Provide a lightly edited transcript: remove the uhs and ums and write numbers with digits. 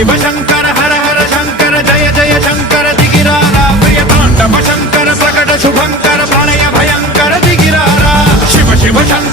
शिव शंकर हर हर शंकर जय जय शंकर दिगिरारा प्रिय तांडव शंकर प्रकट शुभंकर प्रणय भयंकर दिगिरारा शिव शिव शंकर